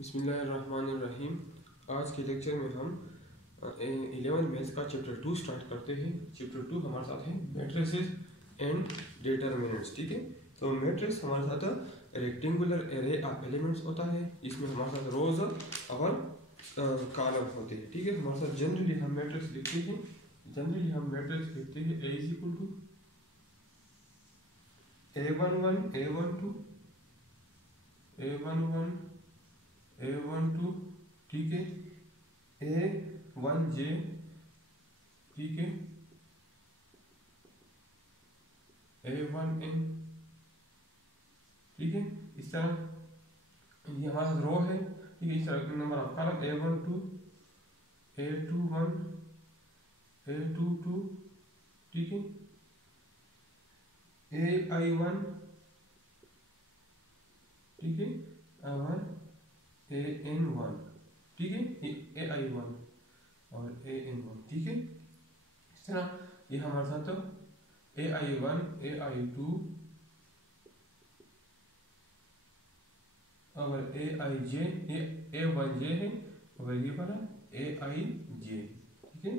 बिस्मिल्लाहिर्रहमानिर्रहीम। आज के लेक्चर में हम 11 मैथ्स का चैप्टर 2 स्टार्ट करते हैं। चैप्टर 2 हमारे साथ है मैट्रिसेस एंड डिटरमिनेंट्स। ठीक है, तो मैट्रिक्स हमारे साथ रेक्टेंगुलर एरे ऑफ एलिमेंट्स होता है। इसमें हमारे साथ रोज और कॉलम होते हैं। ठीक है, हमारे साथ जनरली हम मैट्रिक्स लिखते हैं। ए is equal to A11 A12 A11 A12, ठीक है, A1J, ठीक है, A1N, ठीक है। इस तरह ये हमारा रो है। ठीक है, इस तरह number of column A12 A21 A22, ठीक है, AI1, ठीक है, और AN1, ठीक है, ये AI1 और AN1, ठीक है। इस तरह ये हमारे साथ AI1 AI2 और AIJ, ये A1J है और ये वाला AIJ, ठीक है।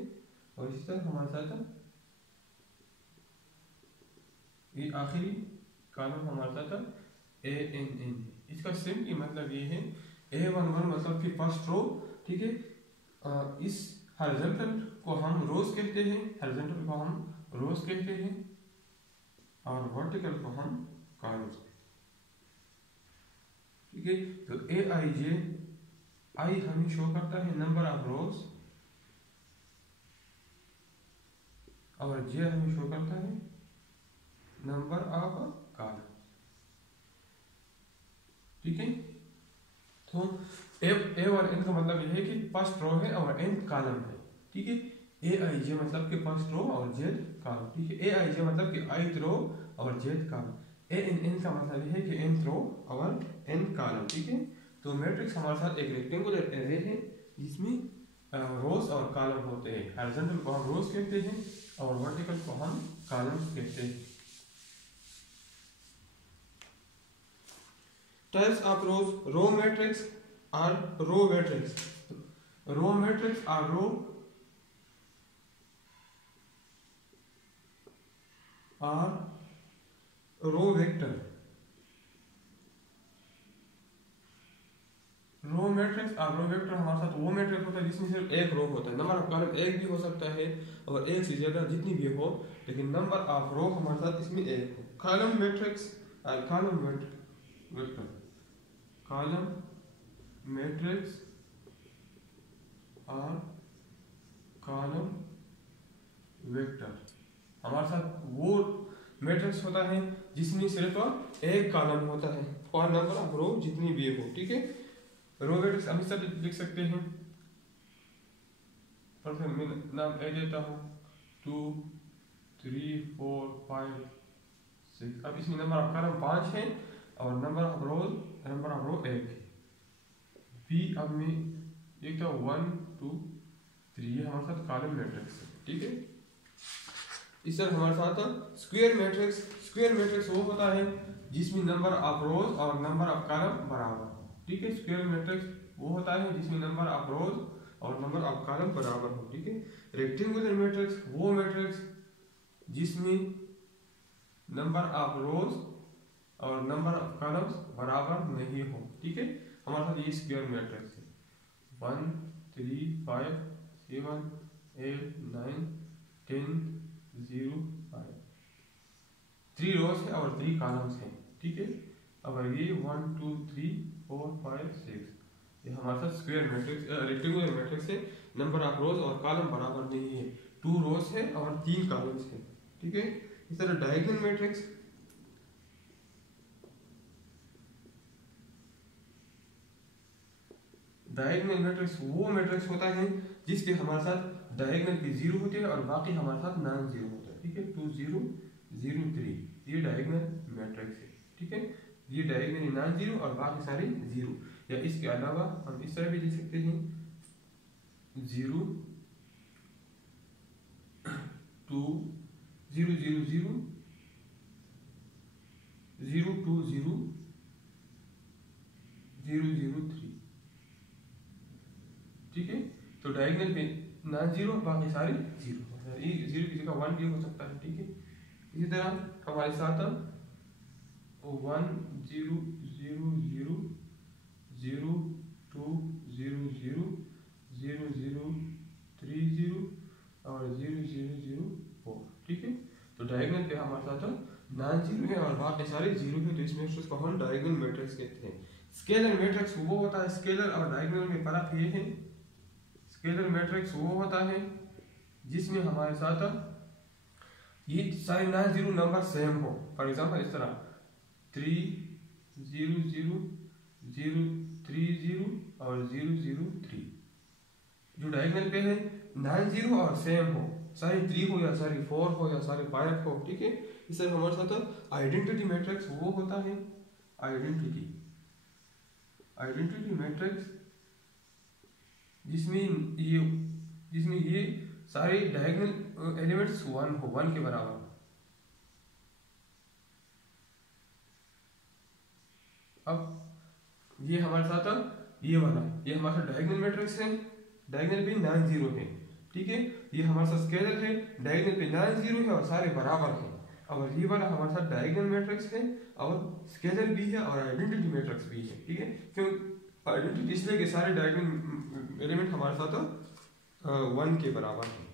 और इसी तरह हमारे साथ ये आखिरी कॉलम हमारे साथ ANN। इसका सिंपली मतलब ये है A11 मतलब कि फर्स्ट रो, ठीक है। इस हॉरिजॉन्टल को हम रोज कहते हैं, हॉरिजॉन्टल को हम रोज कहते हैं और वर्टिकल को हम कॉलम्स कहते हैं। ठीक है, तो AIJ, आई हमें शो करता है नंबर ऑफ रोज और J हमें शो करता है नंबर ऑफ कॉलम। ठीक है, तो ए और एन का मतलब यह है कि फर्स्ट रो है और एन कॉलम है। ठीक है, AIJ मतलब कि फर्स्ट रो और जेड कॉलम। ठीक है, AIJ मतलब कि आइथ रो और जेड कॉलम। ANN का मतलब यह है कि nth रो और n कॉलम। ठीक है, तो मैट्रिक्स हमारे साथ एक रेक्टेंगुलर एरे है जिसमें रोज और कॉलम होते हैं। हॉरिजॉन्टल को हम रोज कहते हैं और वर्टिकल को हम कॉलम्स कहते हैं। Types of rows: row matrix or row matrix. Row matrix or row vector. Row matrix और रो वेक्टर हमारे साथ वो मैट्रिक्स होता है जिसमें सिर्फ एक रो होता है। नंबर ऑफ कॉलम एक भी हो सकता है और एक से ज्यादा जितनी भी हो, लेकिन नंबर ऑफ रो हमारे साथ इसमें एक हो। कॉलम मैट्रिक्स और कॉलम वेक्टर, कॉलम मैट्रिक्स और कॉलम वेक्टर हमारे साथ वो मैट्रिक्स होता है जिसमें सिर्फ एक कॉलम होता है और नंबर ऑफ रो जितनी भी हो। ठीक है, रो मैट्रिक्स हम इस तरह लिख सकते हैं। मैं नाम ए देता हूँ 2 3 4 5 6। अब इसमें नंबर ऑफ कॉलम 5 है और नंबर ऑफ रो 1 है। बी अब मैं लिखता हूँ 1 2 3, ये हमारे साथ कॉलम मैट्रिक्स है। ठीक है, इस तरह हमारे साथ स्क्वायर मैट्रिक्स वो होता है जिसमें नंबर ऑफ रोज और नंबर ऑफ कॉलम बराबर हो। ठीक है, स्क्वायर मैट्रिक्स वो होता है जिसमें नंबर ऑफ रोज और नंबर ऑफ कॉलम बराबर हो। ठीक है, रेक्टेंगुलर मैट्रिक्स वो मैट्रिक्स जिसमें नंबर ऑफ रोज और नंबर ऑफ कॉलम्स बराबर नहीं हो। ठीक है, हमारे साथ ये स्क्वायर मैट्रिक्स है 1 3 5 7 8 9 10 0 5, 3 रोज है और 3 कॉलम्स हैं। ठीक है, अब ये 1 2 3 4 5 6, ये हमारे साथ स्क्वायर मैट्रिक्स रेक्टेंगुलर मैट्रिक्स है। नंबर ऑफ रोज और कॉलम बराबर नहीं है, 2 रोज है और 3 कॉलम्स है। ठीक है, इस तरह डायगोनल मैट्रिक्स, वो मैट्रिक्स होता है जिसके हमारे साथ डायगोनल की 0 होती है और बाकी हमारे साथ नॉन 0 होता है। ठीक है, 2 0 0 3, ये डायगोनल मैट्रिक्स है। ठीक है, ये डायगोनली नॉन 0 और बाकी सारे 0। या इसके अलावा हम इस तरह भी लिख सकते हैं 0 2 0 0 0 0 2 0 0 0 3। ठीक है। तो डायगोनल पे नॉन जीरो, बाकी सारे जीरो, जीरो की जगह 1 भी हो सकता है, ठीक है। इसी तरह हमारे साथ 1 0 0 0 0 2 0 0 0 0 3 0 और 0 0 0 4, ठीक है। तो डायगोनल पे हमारे साथ नॉन जीरो है और बाकी सारे जीरो है, तो इस मैट्रिक्स को हम डायगोनल मैट्रिक्स कहते हैं। स्केलर मैट्रिक्स वो होता है, स्केलर और डायगोनल में फर्क ये है, स्केलर मैट्रिक्स वो होता है जिसमें हमारे साथ ये सारे नॉन जीरो नंबर सेम हो। फॉर एग्जांपल इस तरह 3 0 0 0 3 0 और 0 0 3, जो डायगोनल पे है नॉन जीरो और सेम हो, सारे 3 हो या सारे 4 हो या सारे 5 हो, ठीक है। इससे हमारे साथ आइडेंटिटी मैट्रिक्स वो होता है, आइडेंटिटी मैट्रिक्स जिसमें ये सारे डायगोनल एलिमेंट्स 1 हो, 1 के बराबर। अब ये हमारे साथ ये वाला, ये हमारे साथ डायगोनल मैट्रिक्स है, डायगोनल पे नॉन जीरो है, ठीक है। ये हमारे साथ स्केलर है, डायगोनल पे नॉन जीरो है और सारे बराबर हैं। और ये वाला हमारे साथ डायगोनल मैट्रिक्स है और स्केलर भी है और आइडेंटिटी मैट्रिक्स भी है, ठीक है। क्यों आइडेंटिटी? इसलिए कि सारे डायगोनल एलिमेंट हमारे साथ 1 के बराबर है।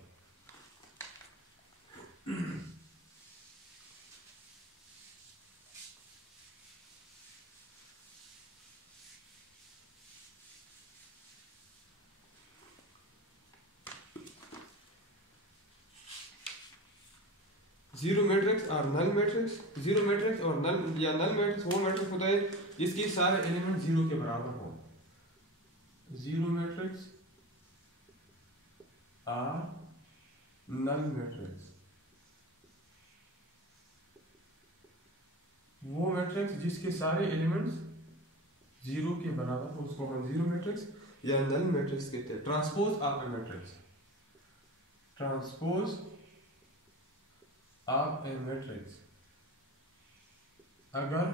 जीरो मैट्रिक्स और नल मैट्रिक्स, जीरो मैट्रिक्स और नल या नल मैट्रिक्स वो मैट्रिक्स होता है जिसके सारे एलिमेंट जीरो के बराबर हो। जीरो मैट्रिक्स और नल मैट्रिक्स वो मैट्रिक्स जिसके सारे एलिमेंट्स जीरो के बराबर हो, उसको हम जीरो मैट्रिक्स या नल मैट्रिक्स कहते हैं। Transpose of A matrix, transpose of A matrix, अगर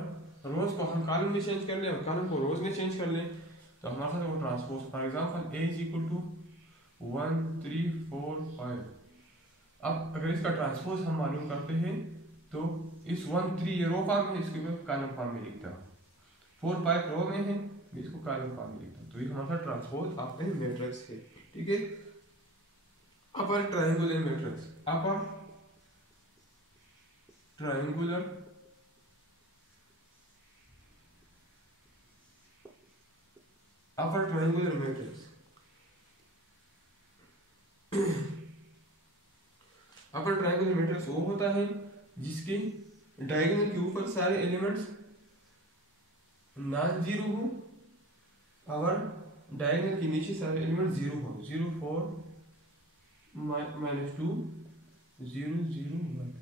रोज को हम कॉलम में चेंज कर लें और कॉलम को रोज में चेंज कर लें तो हमारे साथ वो ट्रांसपोज। For example A = 1 3 4 5। अब अगर इसका ट्रांसपोज हम मालूम करते हैं तो इस 1 3 ये रो फॉर्म में, इसको मैं कॉलम फॉर्म में लिखता हूँ। 4 5 रो में है, मैं इसको कॉलम फॉर्म में लिखता हूँ। तो ये हमारा ट्रांसपोज ऑफ ए मैट्रिक्स है, ठीक है। Upper triangular matrix, upper triangular matrix, upper triangular matrix वो होता है जिसके डायगोनल के ऊपर सारे एलिमेंट्स नॉन जीरो हो और डायगोनल के नीचे सारे एलिमेंट जीरो हो। 0 4 -2 0 0 1।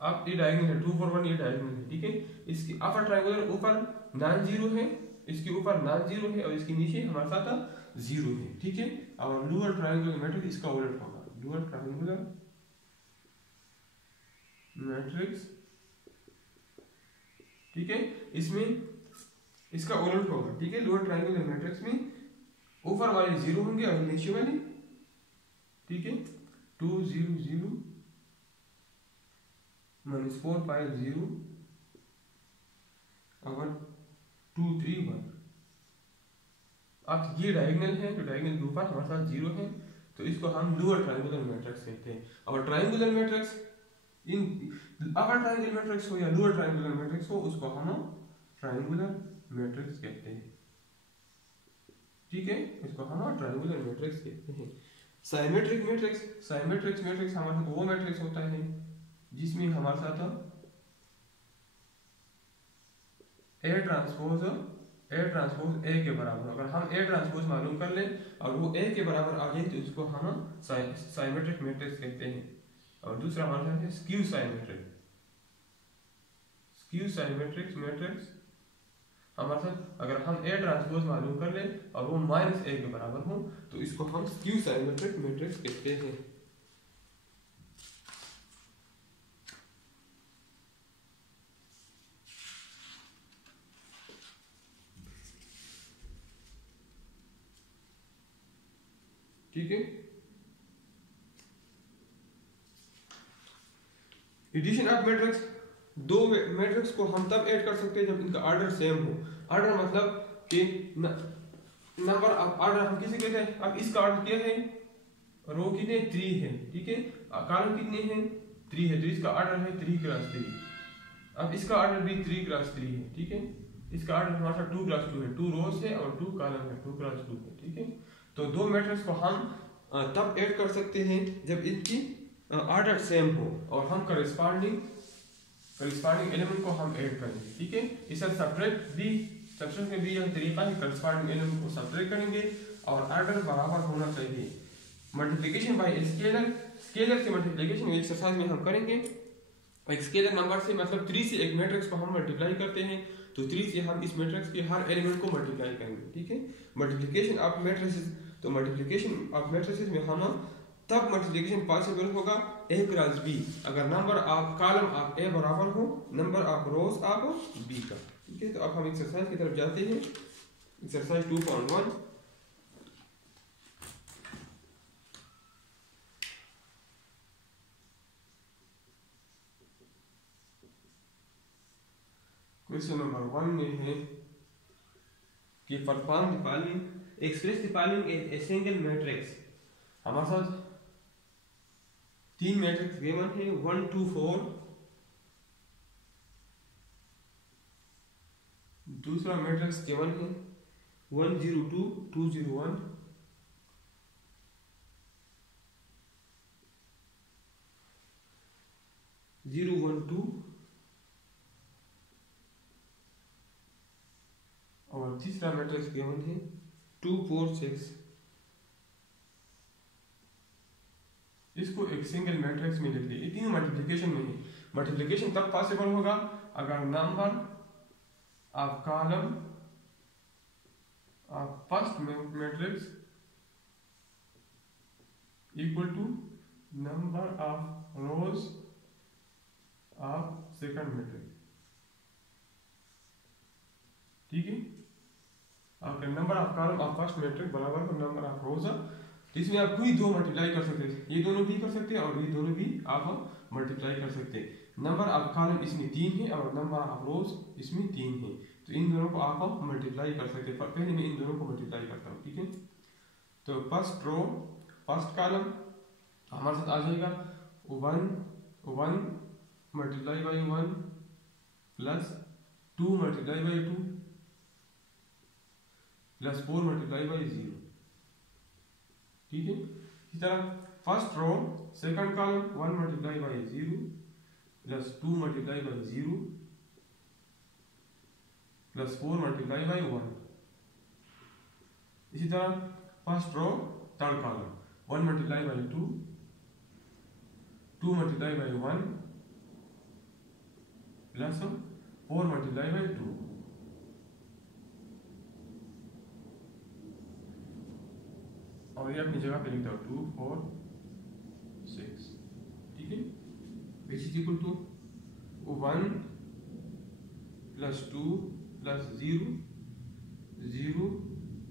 अब ये डायगोनल है, 2 4 1 ये डायगोनल है, ठीक है। इसके अपर ट्रायंगुलर ऊपर नॉन जीरो है, इसके ऊपर नॉन जीरो है और इसके नीचे हमारे साथ जीरो है, ठीक है। और लोअर ट्रायंगुलर मैट्रिक्स इसका उलट होगा, लोअर ट्रायंगुलर मैट्रिक्स, ठीक है। इसमें इसका उलट होगा, ठीक है। लोअर ट्रायंगुलर मैट्रिक्स में ऊपर वाले जीरो होंगे और नीचे वाले, ठीक है। 2 0 0 -4 5 0 और 2 3 1। अब ये डायगोनल है, तो डायगोनल के ऊपर हमारे साथ जीरो है, तो इसको हम लोअर ट्रायंगुलर मैट्रिक्स कहते हैं। और ट्रायंगुलर मैट्रिक्स इन अपर ट्रायंगुलर मैट्रिक्स हो या लोअर ट्रायंगुलर मैट्रिक्स हो, उसको हम ट्रायंगुलर मैट्रिक्स कहते हैं, ठीक है। इसको हम ट्रायंगुलर मैट्रिक्स कहते हैं। साइमेट्रिक मैट्रिक्स, साइमेट्रिक मैट्रिक्स हमारे साथ वो मैट्रिक्स होता है जिसमें हमारे साथ A ट्रांसपोज A के बराबर। अगर हम A ट्रांसपोज मालूम कर लें और वो A के बराबर आ जाए तो इसको हम साइमेट्रिक मैट्रिक्स कहते हैं। और दूसरा हमारे साथ है skew symmetric, skew symmetric matrix हमारे साथ अगर हम A ट्रांसपोज मालूम कर लें और वो -A के बराबर हो तो इसको हम स्क्यू साइमेट्रिक मैट्रिक्स कहते हैं। ठीक है। एडिशन ऑफ मैट्रिक्स, दो मैट्रिक्स को हम तब ऐड कर सकते हैं जब इनका ऑर्डर सेम हो। ऑर्डर मतलब कि नंबर ऑफ ऑर्डर हम किसे कहते हैं। अब इसका ऑर्डर क्या है, रो कितने 3 है, ठीक है, कॉलम कितने हैं 3 है, तो इसका ऑर्डर है 3 क्रॉस 3। अब इसका ऑर्डर भी 3 क्रॉस 3 है, ठीक है, इसका ऑर्डर हमारा 2 क्रॉस 2 है, 2 रोज है और 2 कॉलम है, 2 क्रॉस 2 है, ठीक है। तो दो मैट्रिक्स को हम तब ऐड कर सकते हैं जब इनकी ऑर्डर सेम हो और हम करस्पॉन्डिंग एलिमेंट को हम ऐड करेंगे, ठीक है। इसे सब्ट्रैक्शन में भी यह तरीका है, करस्पॉन्डिंग एलिमेंट को सब्ट्रैक्ट करेंगे और ऑर्डर बराबर होना चाहिए। मल्टीप्लिकेशन बाय स्केलर से मल्टीप्लिकेशन एक्सरसाइज में हम करेंगे। एक स्केलर नंबर से मतलब 3 से एक मैट्रिक्स को हम मल्टीप्लाई करते हैं, तो 3 से हम इस मैट्रिक्स के हर एलिमेंट को मल्टीप्लाई करेंगे, ठीक है। मल्टीप्लिकेशन ऑफ मैट्रिसेस, तो मल्टीप्लिकेशन ऑफ मैट्रिसेस में हम तब मल्टीप्लिकेशन पॉसिबल होगा ए क्रॉस बी, अगर number of column of A बराबर हो number of rows of B का, ठीक है। तो अब हम एक्सरसाइज की तरफ जाते हैं। एक्सरसाइज 2.1, क्वेश्चन नंबर 1 में है कि perform the following, express the following a single matrix. हमारे साथ 3 मैट्रिक्स गिवन है, 1 2 4, दूसरा मैट्रिक्स गिवन है 1 0 2 2 0 1, जीरो 1 2 और तीसरा मैट्रिक्स गिवन है 2 4 6। इसको एक सिंगल मैट्रिक्स में लिख लिया। ये तीनों मल्टीप्लिकेशन में है। मल्टीप्लिकेशन तब पॉसिबल होगा अगर number of column of first matrix equal to number of rows of second matrix, ठीक है। अगर number of column of first matrix बराबर हो नंबर ऑफ रोज, तो इसमें आप कोई दो मल्टीप्लाई कर सकते हैं, ये दोनों भी कर सकते हैं और ये दोनों भी आप मल्टीप्लाई कर सकते हैं। नंबर ऑफ कॉलम इसमें 3 है और नंबर ऑफ रोज इसमें 3 है, तो इन दोनों को आप मल्टीप्लाई कर सकते हैं। पहले मैं इन दोनों को मल्टीप्लाई करता हूँ, ठीक है। तो फर्स्ट रो फर्स्ट कॉलम हमारे साथ आ जाएगा 1 1 multiply by 1 plus 2 multiply by 2 plus 4 multiply by 0, ठीक है। इसी तरह first row second column 1 multiply by 0 plus 2 multiply by 0 plus 4 multiply by 1। इसी तरह first row third column 1 multiply by 2 2 multiply by 1 plus 4 multiply by 2। और ये अपनी जगह पे लिखता हूँ 2 4 6, ठीक है। Which is equal to 1 plus 2 plus 0 0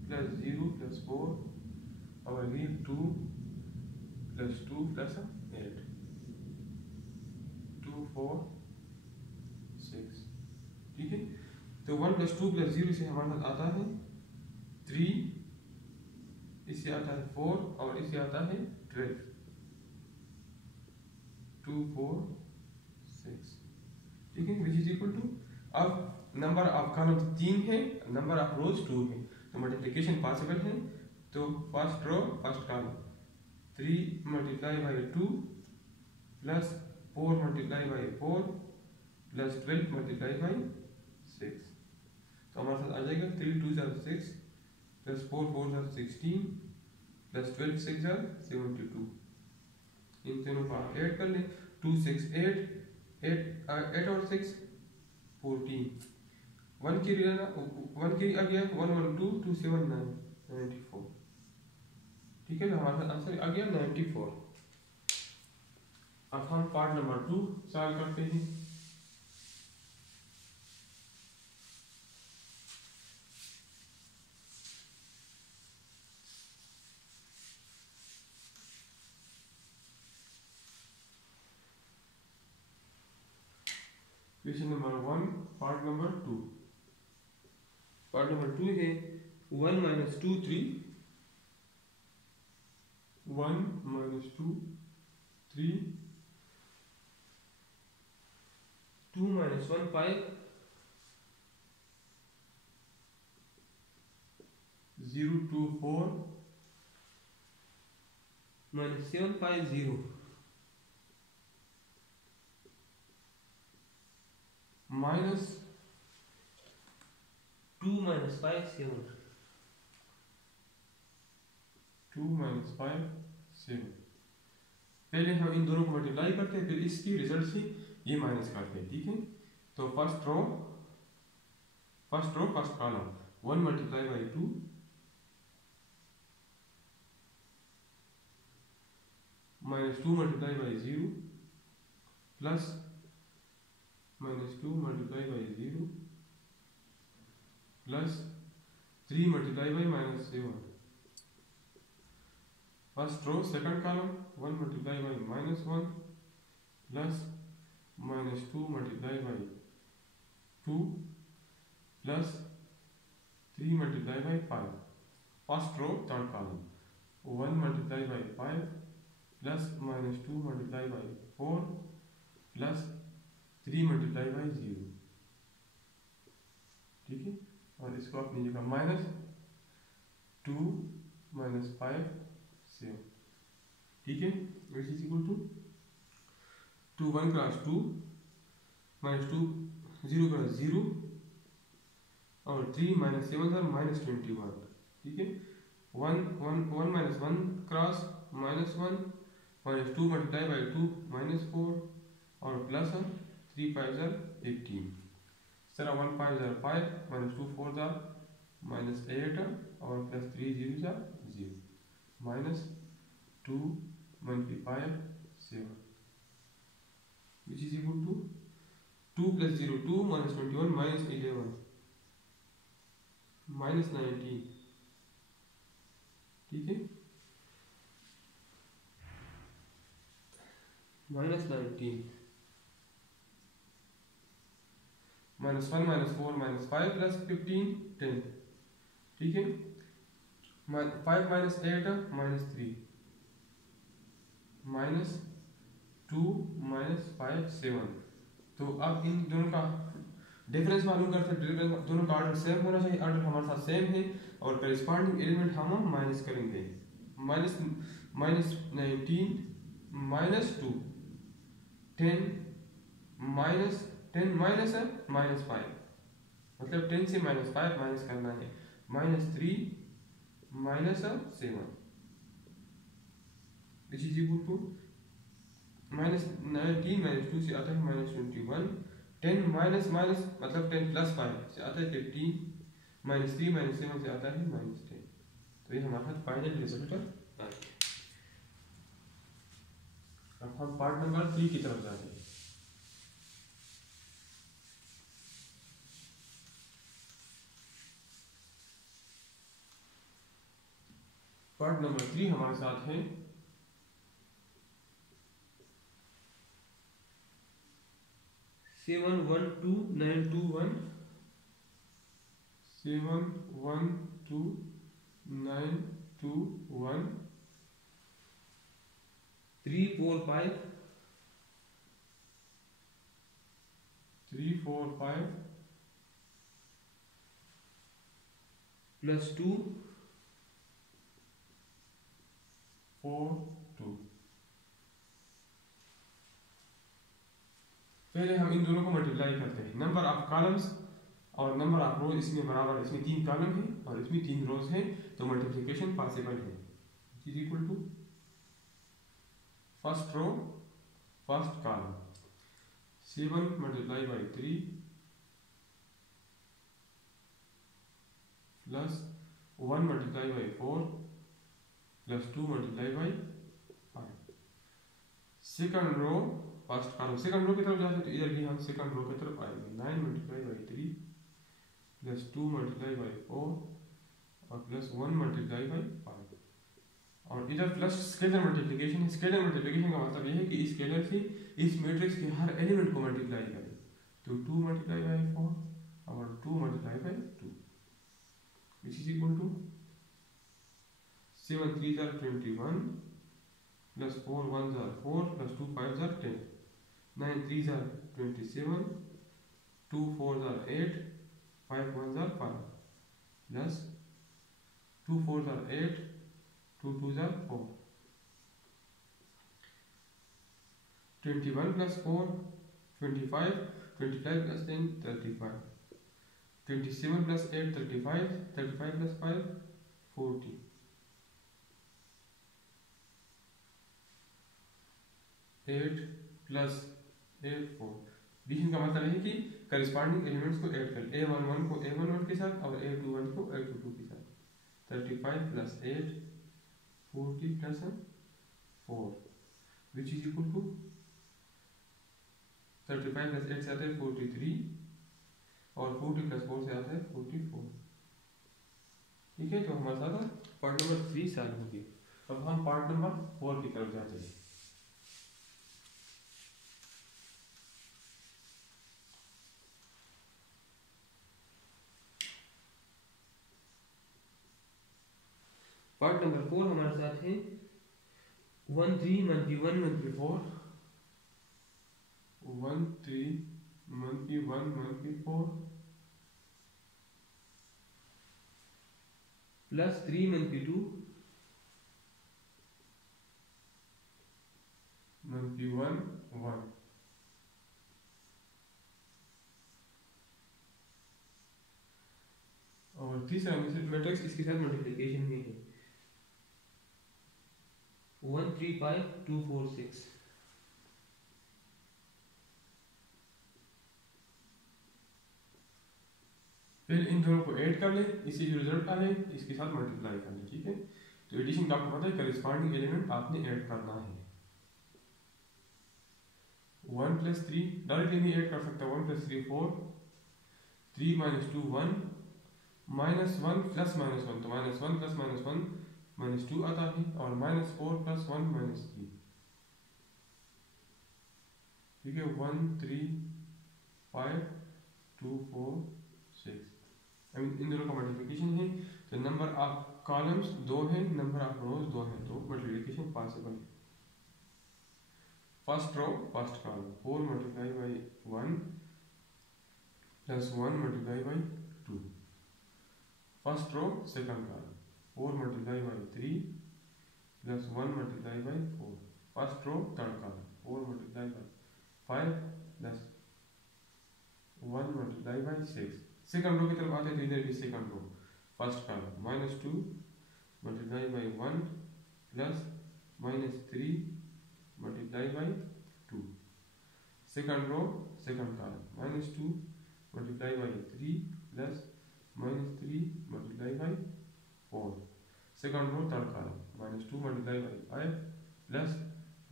plus 0 plus 4 और ये 2 प्लस 2 प्लस 8 2 4 6, ठीक है। तो 1 प्लस 2 प्लस 0 से हमारे साथ आता है 3, इससे आता है 4 और इससे आता है 12, 2 4 6, ठीक है। विच इज इक्वल टू, अब नंबर ऑफ कॉलम 3 है, नंबर ऑफ रोज 2 है, तो मल्टीप्लिकेशन पॉसिबल है। तो first row first column 3 multiply by 2 plus 4 multiply by 4 plus 12 multiply by 6, तो हमारे साथ आ जाएगा 3 2 6 प्लस 4 4 16 प्लस 12 6 72। इन तीनों को आप ऐड कर लें, 2 6 8 और 6 14, 1 की आ गया 1 1 2 2 7 9 94, ठीक है ना। हमारा आंसर आ गया 94। अब हम पार्ट नंबर 2 सॉल्व करते हैं। Question number 1 part number 2। Part number 2 है 1 minus 2 3, 1 minus 2 3, 2 minus 1 5, 0 2 4, minus 7 5 0, minus 2 minus 5 7, 2 minus 5 7। पहले हम इन दोनों को मल्टीप्लाई करते हैं, फिर इसकी रिजल्ट से ये माइनस करते हैं, ठीक है। तो first row first column 1 multiply by 2 minus 2 multiply by 0 plus minus 2 multiply by 0 plus 3 multiply by minus 7। First row second column 1 multiply by minus 1 plus minus 2 multiply by 2 plus 3 multiply by 5। First row third column 1 multiply by 5 plus minus 2 multiply by 4 plus 3 multiply by 0, ठीक है। और इसको आप लीजिएगा minus 2 minus 5 7, ठीक है। Which is equal to 1 cross 2 minus 2 0 cross 0 और 3 minus 7 sir minus 21, ठीक है। 1 minus 1 cross minus 1 minus 2 multiply by 2 minus 4 और प्लस 3 5 सर 18 सर 1 5 सर 5 माइनस 2 4 सर माइनस 8 और प्लस 3 0 सर 0 minus 2 multiply 7 which is equal to 2 plus 0 2 minus 21 minus 11 minus 19, ठीक है। Minus 19 minus 1 minus 4 minus 5 plus 15 10, ठीक है। 5 माइनस 8 माइनस 3 माइनस 2 माइनस 5 7। तो अब इन दोनों का डिफरेंस मालूम करते हैं। दोनों का ऑर्डर सेम होना चाहिए, ऑर्डर हमारे साथ सेम है और करिस्पॉन्डिंग एलिमेंट हम माइनस करेंगे। Minus 19 minus 2 10 minus 10 minus minus 5, मतलब 10 से माइनस 5 माइनस करना है। Minus 3 minus 7 which is equal to minus 19 minus 2 से आता है माइनस 21, 10 माइनस माइनस मतलब 10 प्लस 5 से आता है 15, माइनस 3 माइनस 7 से आता है माइनस 10। तो ये हमारे साथ फाइनल रिजल्ट है। अब हम पार्ट नंबर 3 की तरफ जाते हैं। पार्ट नंबर 3 हमारे साथ है 7 1 2 9 2 1, 7 1 2 9 2 1, 3 4 5 3 4 5 प्लस 2 4 2। पहले हम इन दोनों को मल्टीप्लाई करते हैं। नंबर ऑफ कॉलम्स और नंबर ऑफ रोज इसमें बराबर, इसमें 3 कॉलम है और इसमें 3 रोज है, तो मल्टीप्लिकेशन पॉसिबल है। Is equal to first row first column 7 multiply by 3 plus 1 multiply by 4 plus 2 multiply by 5। Second row first column second row की तरफ जाते हैं, तो इधर भी हम सेकंड रो की तरफ आएंगे। 9 multiply by 3 plus 2 multiply by 4 और प्लस 1 मल्टीप्लाई बाई 5 और इधर प्लस स्केलर मल्टीप्लिकेशन है। स्केलर मल्टीप्लिकेशन का मतलब यह है कि इस स्केलर से इस मैट्रिक्स के हर एलिमेंट को मल्टीप्लाई करें। तो 2 multiplied by 4 और 2 multiplied by 2 which is equal to 7 3s are 21 plus 4 1s are 4 plus 2 5s are 10, 9 3s are 27, 2 4s are 8, 5 1s are 5 plus 2 4s are 8, 2 2s are 4, 21 plus 4 25, 25 plus 10 35, 27 plus 8 35, 35 plus 5 40, 8 plus 8 4। Division का मतलब है कि corresponding elements को add कर, a11 को a11 के साथ और a21 को a22 के साथ। 35 plus 8 40 plus 4 which is equal to 35 plus 8 से आता है 43 और 40 plus 4 से आता है 44। ठीक है, तो हमारे साथ पार्ट नंबर 3 सॉल्व हो गया। अब हम पार्ट नंबर 4 की तरफ जाते हैं। पार्ट नंबर 4 हमारे साथ है 1 3 1 1 1 4 1 3 1 1 4 प्लस 3 1 2 1 1 और तीसरा मैट्रिक्स इसके साथ मल्टीप्लिकेशन में है 1 3 5 2 4 6। फिर इन दोनों को ऐड कर ले, इससे जो रिजल्ट आए इसके साथ मल्टीप्लाई कर ले। ठीक है, तो एडिशन का आपको पता है करस्पॉन्डिंग एलिमेंट आपने ऐड करना है। 1 plus 3 डायरेक्टली नहीं ऐड कर सकता, 1 plus 3 4, 3 minus 2 1, minus 1 plus minus 1, तो minus 1 plus minus 1 minus 2 आता है और minus 4 plus 1 minus 3। ठीक है, 1 3 5 2 4 6। इन दोनों का मल्टीप्लिकेशन है, तो नंबर ऑफ कॉलम्स 2 है, नंबर ऑफ रोज 2 है, तो मल्टीप्लिकेशन पॉसिबल है। First row first column 4 multiplied by 1 plus 1 multiplied by 2। First row second column 4 multiplied by 3 plus 1 multiplied by 4। First row third column 4 multiplied by 5 plus 1 multiplied by 6। Second row की तरफ आते हैं, इधर भी second row first column -2 multiplied by 1 plus -3 multiplied by 2। Second row second column -2 multiplied by 3 plus -3 multiplied by 4। Second row third column -2 multiplied by 5 plus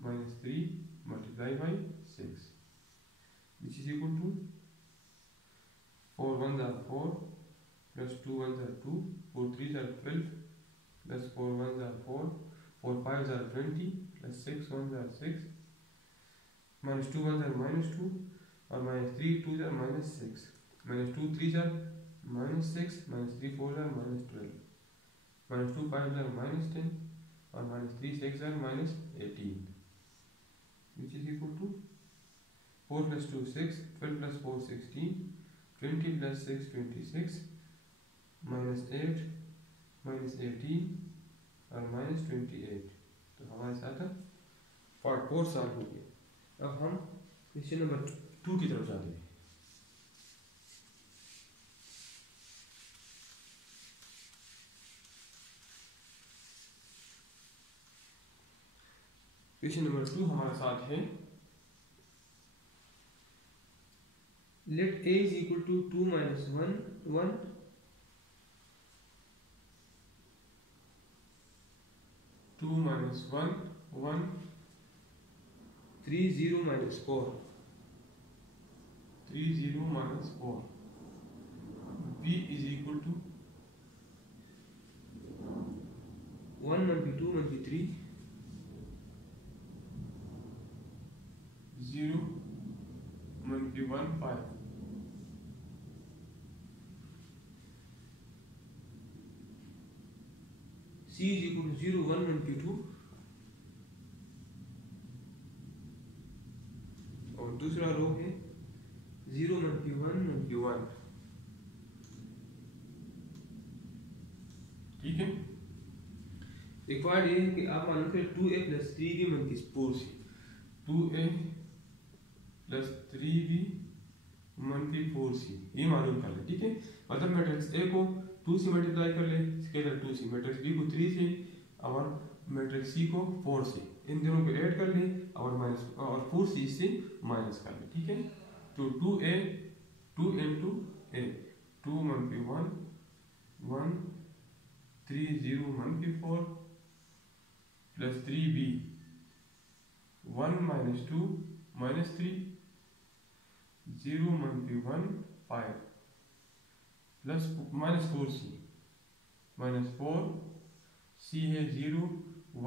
-3 multiplied by 6 which is equal to 4 1s are 4 plus 2 1s are 2, 4 3s are 12 plus 4 1s are 4, 4 5s are 20 plus 6 1s are 6, minus 2 1s are -2 और minus 3 2s are -6, minus 2 3s are -6, minus 3 4s are -12, minus 2 5s are -10 और minus 3 6 are -18 which is equal to 4 plus 2 6, 12 plus 4 16, 20 plus 6 26, minus 8 minus 18 और minus 28। तो हमारे साथ part 4 solve हो गया। अब हम क्वेश्चन नंबर 2 की तरफ जाते हैं। क्वेश्चन नंबर 2 हमारे साथ है let a is equal to 2 minus 1 1, 2 minus 1 1, 3 0 minus 4, 3 0 minus 4, b is equal to 1 1 2 1 3, 0 1 5। C is equal to 0 1 1 2 और दूसरा रो है 0 1 1 ठीक है। एक बार ये है कि आप मान लो 2a प्लस 3b मन की 4c 2a प्लस 3b मन की 4c ये मालूम कर ले, ठीक है। मतलब मैट्रिक्स A को 2 से मल्टीप्लाई कर ले, स्केलर 2 से, मैट्रिक्स B को 3 से और मैट्रिक्स C को 4 से, इन दोनों को ऐड कर ले और माइनस और 4c से माइनस कर ले, ठीक है। तो 2a 2 into a 2 मन की 1 1 3 0 मन की 4 प्लस 3b 1 minus 2 minus 3 0 मन की 1 5 plus minus 4c minus 4 c है 0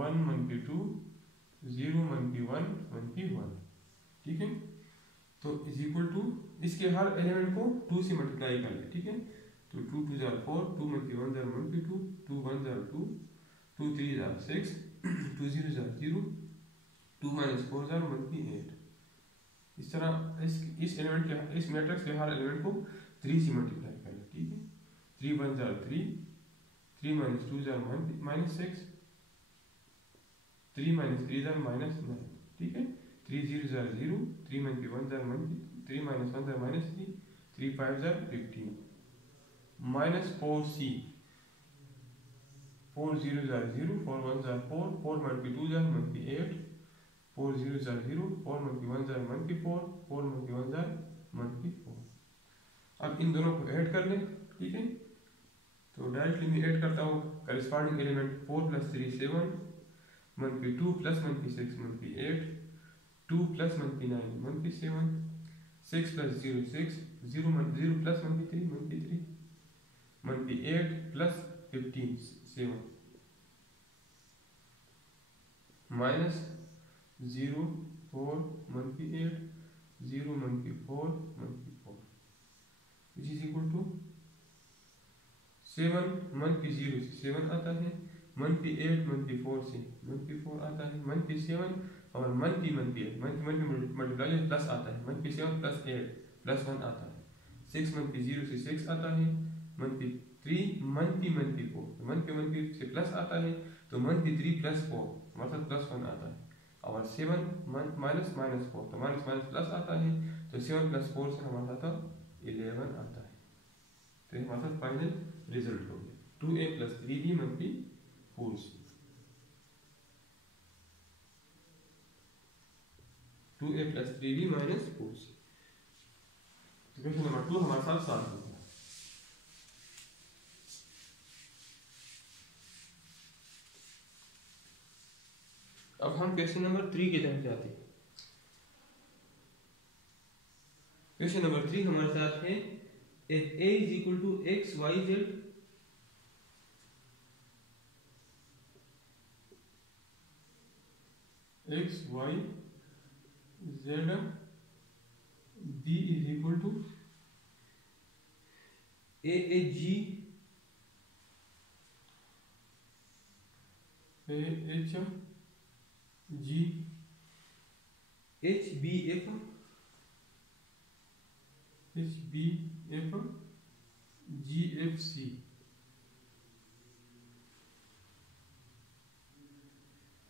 1 मन की 2 0 मन की 1 मन की 1, ठीक है। तो इज इक्वल टू इसके हर एलिमेंट को 2 से मल्टीप्लाई कर ले, ठीक है। तो 2 2 जार 4 2 मन की 1 जार 1 की 2 2 1 jar 2 2 3 jar 6 2 0 jar 0 2 minus 4 jar 1 की 8। इस तरह इस एलिमेंट के इस मैट्रिक्स के हर एलिमेंट को 3 से मल्टीप्लाई कर ले, ठीक है। 3 1 jar 3 3 minus 2 jar minus 6 3 minus 3 jar minus 9, ठीक है। 3 0 जार 0 3 मन की 1 jar 1 3 minus 1 jar minus 3 3 5 jar 15 minus 4c 4 0 jar 0 4 1 jar 4 4 मन की 2 जार मन की 8 4 0 जार 0 4 मन की 1 जार मन की 4 4 मन की 1 जार मन की 4। अब इन दोनों को ऐड कर लें, ठीक है। तो डायरेक्टली मैं ऐड करता हूँ करिस्पॉन्डिंग एलिमेंट 4 प्लस 3 7 मन की 2 प्लस मन की 6 मन की 8 2 प्लस मन की 9 मन की 7 6 प्लस 0 6 0 प्लस मन की 3 मन की 3 मन की 8 प्लस 15 7 माइनस 0 4 मन की 8 0 मन की 4 मन की 4 विच इज इक्वल टू 7 मन की 0 से 7 आता है, मन की 8 मन की 4 से मन की 4 आता है, मन की 7 और मन की 8 मन की मल्टीप्लाई प्लस आता है, मन की 7 प्लस 8 प्लस 1 आता है, 6 मन की 0 से 6 आता है, मन की 3 मन की 4 मन की से प्लस आता है, तो मन की 3 प्लस 4 मतलब प्लस 1 आता है, और 7 माइनस 4 तो माइनस प्लस आता है, तो 7 प्लस 4 से हमारे साथ 11 आता है। तो हमारे साथ फाइनल रिजल्ट हो गया 2a प्लस 3b मन की 4c 2a plus 3b minus 4c। तो क्वेश्चन नंबर 2 हमारे साथ सॉल्व हो गया। अब हम क्वेश्चन नंबर 3 की तरफ जाते हैं। क्वेश्चन नंबर 3 हमारे साथ है if a is equal to x y z x y z b is equal to a h g h b f g f c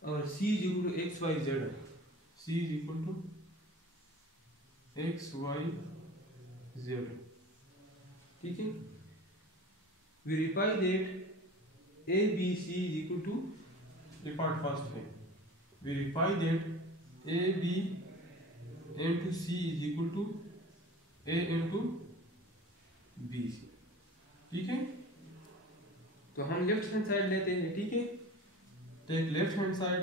और c is equal to x y z c is equal to x y z, ठीक है। verify that a b c is equal to ये part first है, verify that a b into c is equal to a into b c, ठीक है। तो हम left hand side लेते हैं, ठीक है। टेक लेफ्ट हैंड साइड,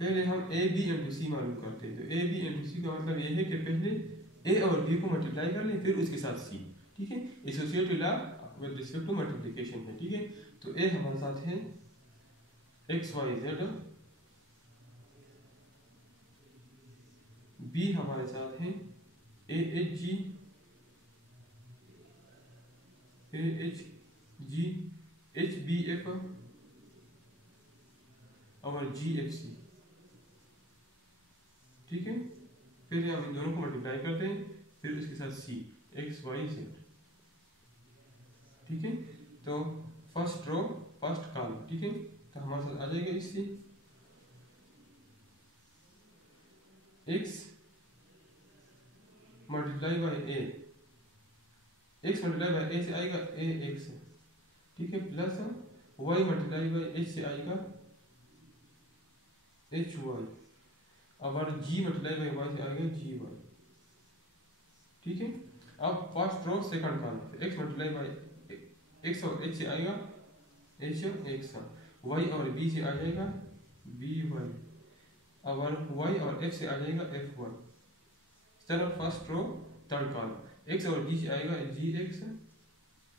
पहले हम ए बी इंटू सी मालूम करते हैं। तो ए बी इंटू सी का मतलब ये है कि पहले ए और बी को मल्टीप्लाई कर लें फिर उसके साथ सी, ठीक है। Associative law with respect to multiplication है, ठीक है। तो ए हमारे साथ है एक्स वाई जेड, बी हमारे साथ है A H G H B F और जी एफ सी। ठीक है, फिर हम इन दोनों को मल्टीप्लाई करते हैं, फिर उसके साथ सी एक्स वाई जेड। ठीक है, तो फर्स्ट रो फर्स्ट कॉलम। ठीक है, तो हमारे साथ आ जाएगा इससे X multiply by A, X multiply by A से आएगा ए एक्स। ठीक है, plus Y multiply by H से आएगा एच वाई, और जी मल्टीप्लाई बाई वाई से आएगा जी वाई। ठीक है, अब first row second column, X multiply by X और एच से आएगा एच एक्स, वाई और बी से आ जाएगा बी वाई, और वाई और एफ से आ जाएगा एफ वाई। चलो first row third column, X और जी से आएगा जी एक्स,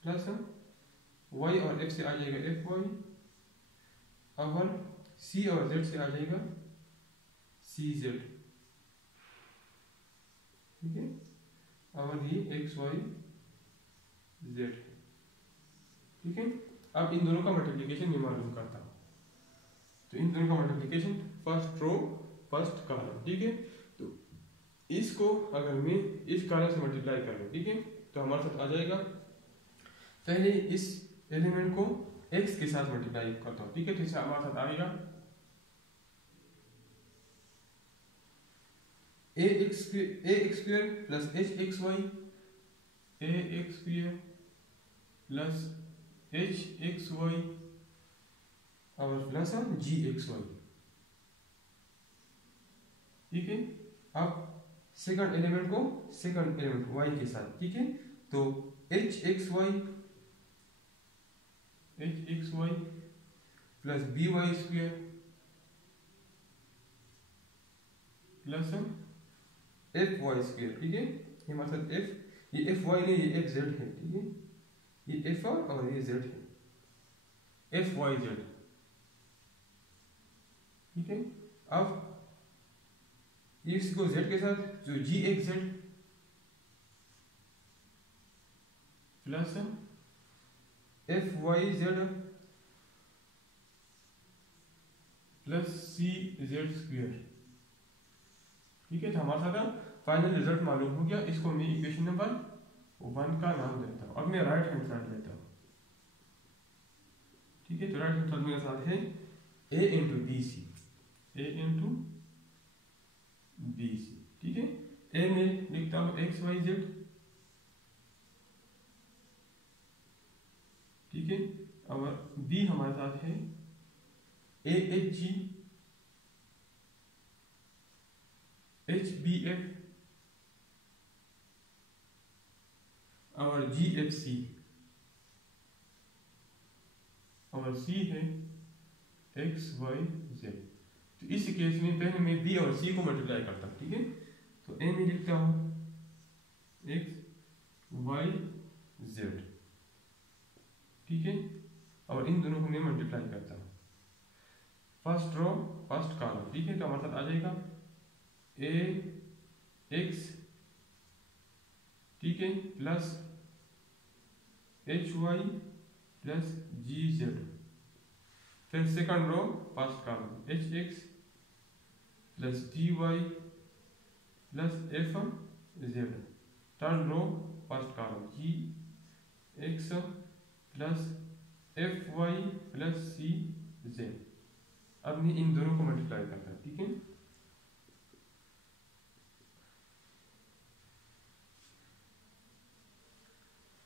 प्लस वाई और एफ से आ जाएगा एफ वाई, और सी और जेड से आ जाएगा सी जेड। ठीक है, और ये एक्स वाई जेड। ठीक है, अब इन दोनों का मल्टीप्लिकेशन मैं मालूम करता हूँ। तो इन दोनों का multiplication first row first column. ठीक है, तो इसको अगर मैं इस कॉलम से मल्टीप्लाई कर लूँ, ठीक है, तो हमारे साथ आ जाएगा, पहले इस एलिमेंट को x के साथ मल्टीप्लाई करता हूँ। ठीक है, जैसे हमारे साथ आएगा A X square plus H X Y, A X square plus H X Y और प्लस जी एक्स वाई। ठीक है, अब सेकंड एलिमेंट को सेकंड एलिमेंट y के साथ। ठीक है, तो H X Y plus B Y square plus F Y square. ठीक है, ये मतलब एफ, ये एफ वाई नहीं, ये एफ जेड है। ठीक है, ये एफ और ये जेड है, एफ वाई जेड। ठीक है, अब इसको जेड के साथ जो G X Z plus F Y Z plus C Z square. ठीक है, तो हमारे साथ फाइनल रिजल्ट मालूम हो गया। इसको मैं इक्वेशन नंबर 1 का नाम देता हूँ। अब मैं राइट हैंड साइड लेता हूँ। ठीक है, तो राइट हैंड साइड मेरे साथ है A into B C, A into B सी। ठीक है, ए में लिखता हूँ एक्स वाई जेड। ठीक है, और बी हमारे साथ है A H G H B F और जी एफ सी, और सी है एक्स वाई जेड। तो इस केस में पहले मैं बी और सी को मल्टीप्लाई करता हूँ। ठीक है, तो ए में लिखता हूँ एक्स वाई जेड। ठीक है, और इन दोनों को मैं मल्टीप्लाई करता हूँ, फर्स्ट रो फर्स्ट कॉलम। ठीक है, तो हमारे साथ आ जाएगा ए एक्स, ठीक है, plus H Y plus G Z. फिर second row first column H X plus D Y plus F Z. Third row first column G X plus F Y plus C Z. अब मैं इन दोनों को multiply करता है। ठीक है,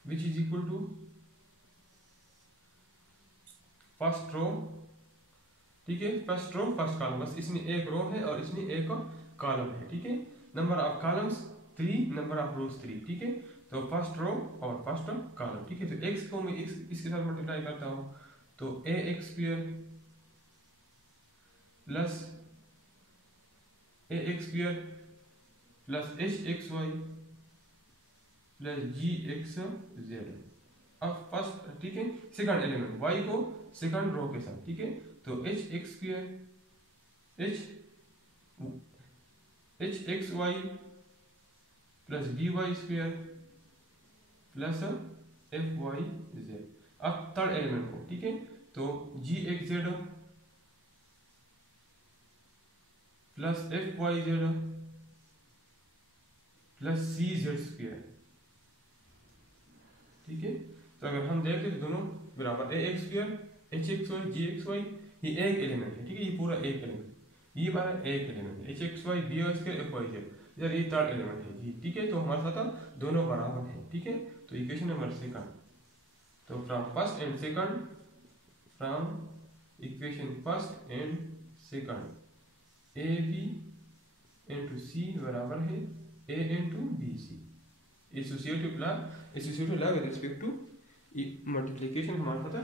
which is equal to first row. ठीक है, फर्स्ट रो फर्स्ट कॉलम, बस इसमें एक रो है और इसमें एक कॉलम है। ठीक है, number of columns 3, number of रोज 3। ठीक है, तो फर्स्ट रो और फर्स्ट कॉलम। ठीक है, तो एक्स को मैं इसके साथ मल्टीप्लाई करता हूँ, तो A X square plus A X square plus H X Y plus G X Z. अब फर्स्ट, ठीक है, सेकंड एलिमेंट y को सेकंड रो के साथ। ठीक है, तो H X square H X Y plus D Y square plus F Y Z. अब थर्ड एलिमेंट को, ठीक है, तो G X Z plus F Y Z plus C Z square, ठीक है। तो अगर हम देखें तो दोनों बराबर A X square H X Y G X Y, ये एक एलिमेंट है, ठीक है, ये पूरा एक एलिमेंट, ये हमारा एक एलिमेंट है, H X Y B Y square F Y Z, इधर ये थर्ड एलिमेंट है जी, ठीक है। तो हमारे साथ दोनों बराबर है, ठीक है। तो इक्वेशन नंबर सेकंड, तो from first and second, from equation first and second, A B into C बराबर है A into B C, associative law with respect to multiplication हमारा पता